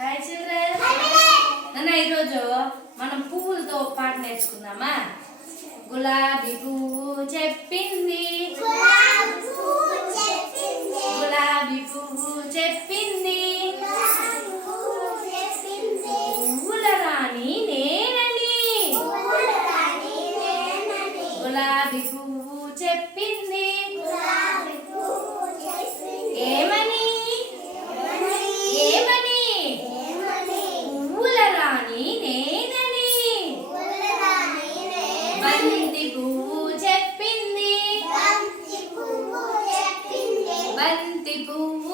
Hi children నాన్న ఈరోజు మనం పువ్వులతో పాట నేర్చుకుందామా? గులాబీ పువ్వు చెప్పింది. గులాబీ పువ్వు చెప్పింది. పువ్వుల రాణి నేనని. గులాబీ పువ్వు చెప్పింది. bend the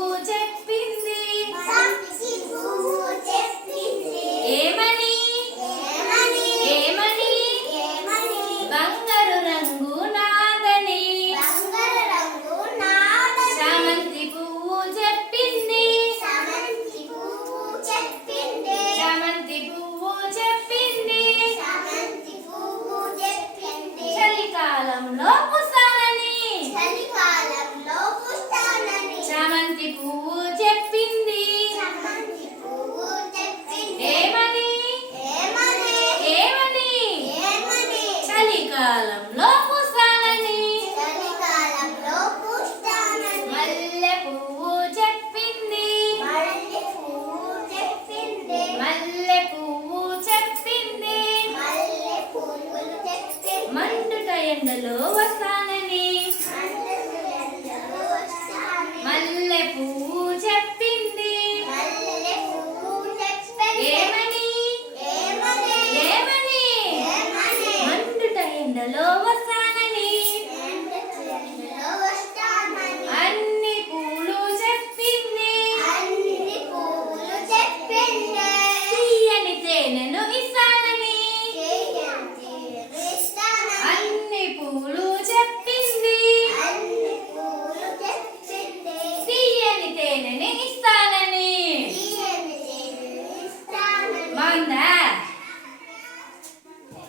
చలికాలంలో పుస్తానని. చలికాలంలో పుస్తానని. మల్లె పువ్వు చెప్పింది. మల్లె పువ్వు చెప్పింది. మల్లె పువ్వు చెప్పింది. మల్లె పువ్వులు చెప్పింది. మండుట ఎండలో వస్తానని ఎండలో వస్తానని. అన్ని పూలు చెప్పింది. అన్ని చెప్పింది తీయని తేనెను ఇస్తానని. అన్ని పూలు చెప్పింది. అన్ని పువ్వులు చెప్పింది తీయని తేనెని ఇస్తానని. తీయని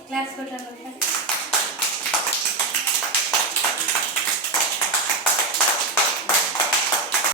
క్లాస్ కొట్టాలి